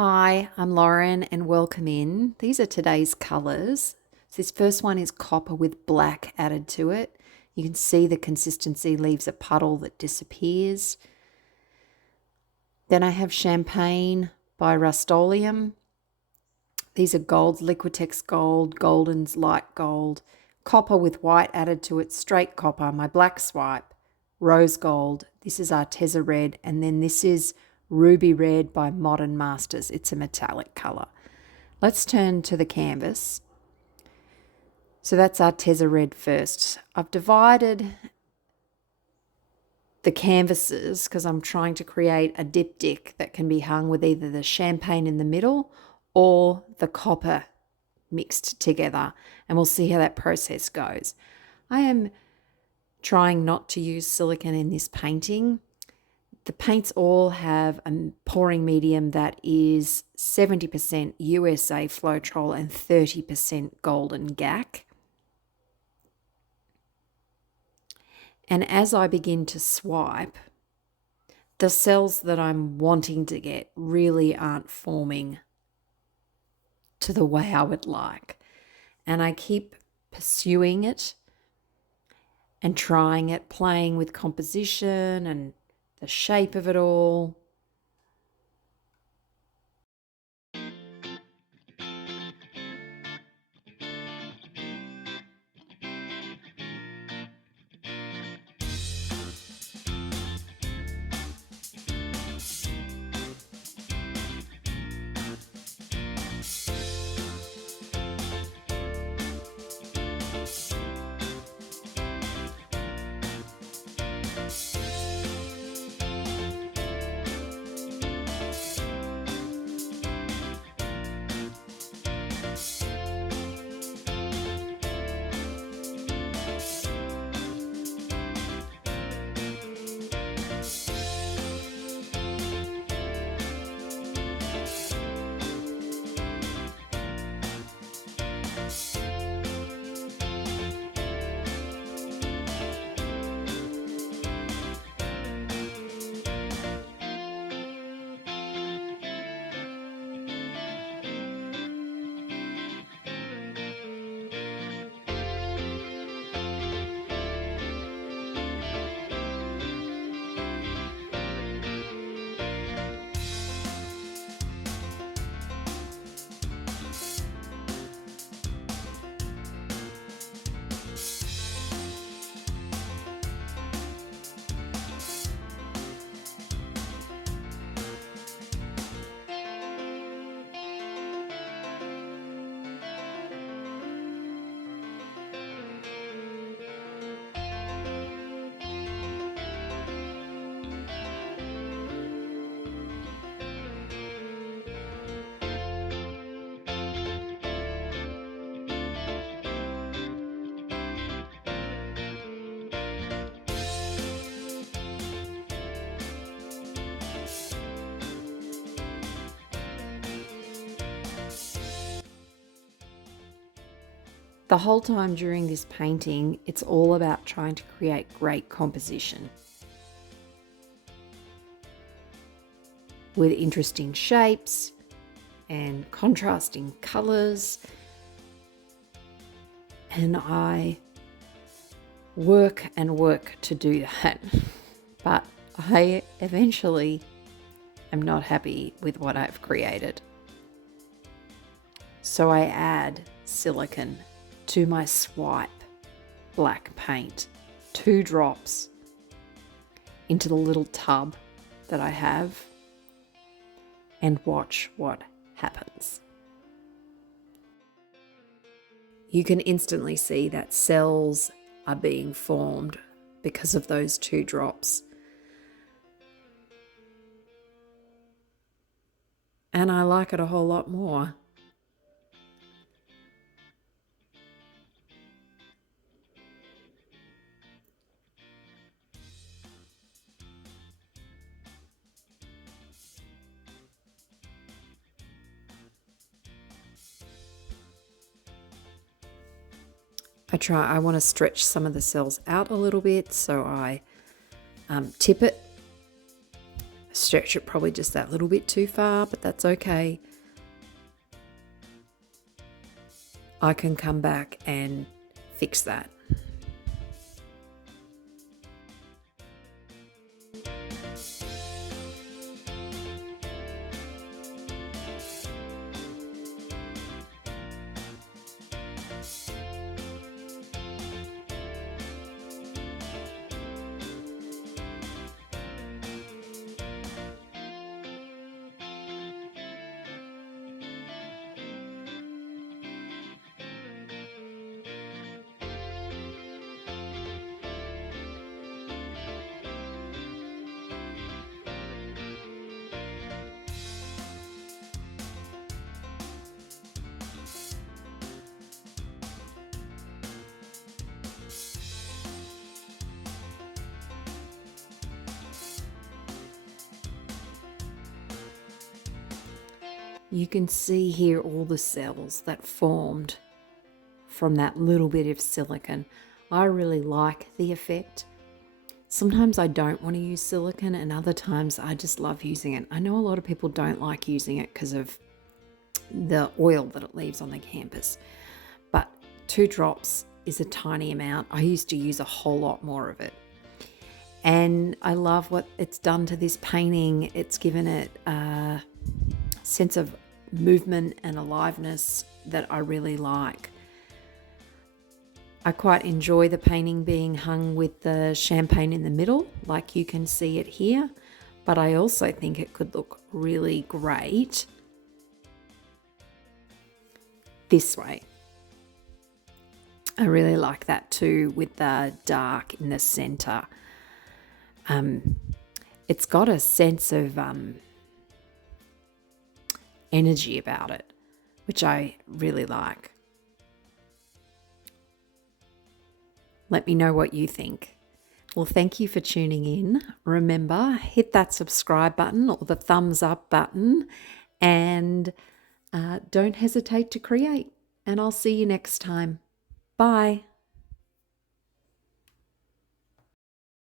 Hi, I'm Lauren and welcome in. These are today's colours. So this first one is copper with black added to it. You can see the consistency leaves a puddle that disappears. Then I have Champagne by Rust-Oleum. These are gold, Liquitex gold, Golden's light gold, copper with white added to it, straight copper, my black swipe, rose gold. This is Arteza red, and then this is Ruby Red by Modern Masters. It's a metallic colour. Let's turn to the canvas. So that's Arteza Red first. I've divided the canvases because I'm trying to create a diptych that can be hung with either the champagne in the middle or the copper mixed together, and we'll see how that process goes. I am trying not to use silicone in this painting. The paints all have a pouring medium that is 70% USA Floetrol and 30% Golden GAC. And as I begin to swipe, the cells that I'm wanting to get really aren't forming to the way I would like. And I keep pursuing it and trying it, playing with composition and the shape of it all. The whole time during this painting, it's all about trying to create great composition with interesting shapes and contrasting colours. And I work and work to do that, but I eventually am not happy with what I've created. So I add silicone to my swipe black paint, 2 drops into the little tub that I have, and watch what happens. You can instantly see that cells are being formed because of those 2 drops. And I like it a whole lot more. I want to stretch some of the cells out a little bit, so I tip it, stretch it probably just that little bit too far, but that's okay. I can come back and fix that. You can see here all the cells that formed from that little bit of silicone. I really like the effect. Sometimes I don't want to use silicone, and other times I just love using it. I know a lot of people don't like using it because of the oil that it leaves on the canvas, but 2 drops is a tiny amount. I used to use a whole lot more of it. And I love what it's done to this painting. It's given it a sense of movement and aliveness that I really like. I quite enjoy the painting being hung with the champagne in the middle, like you can see it here, but I also think it could look really great this way. I really like that too, with the dark in the center. It's got a sense of energy about it, which I really like. Let me know what you think. Well, thank you for tuning in. Remember, hit that subscribe button or the thumbs up button, and don't hesitate to create. And I'll see you next time. Bye.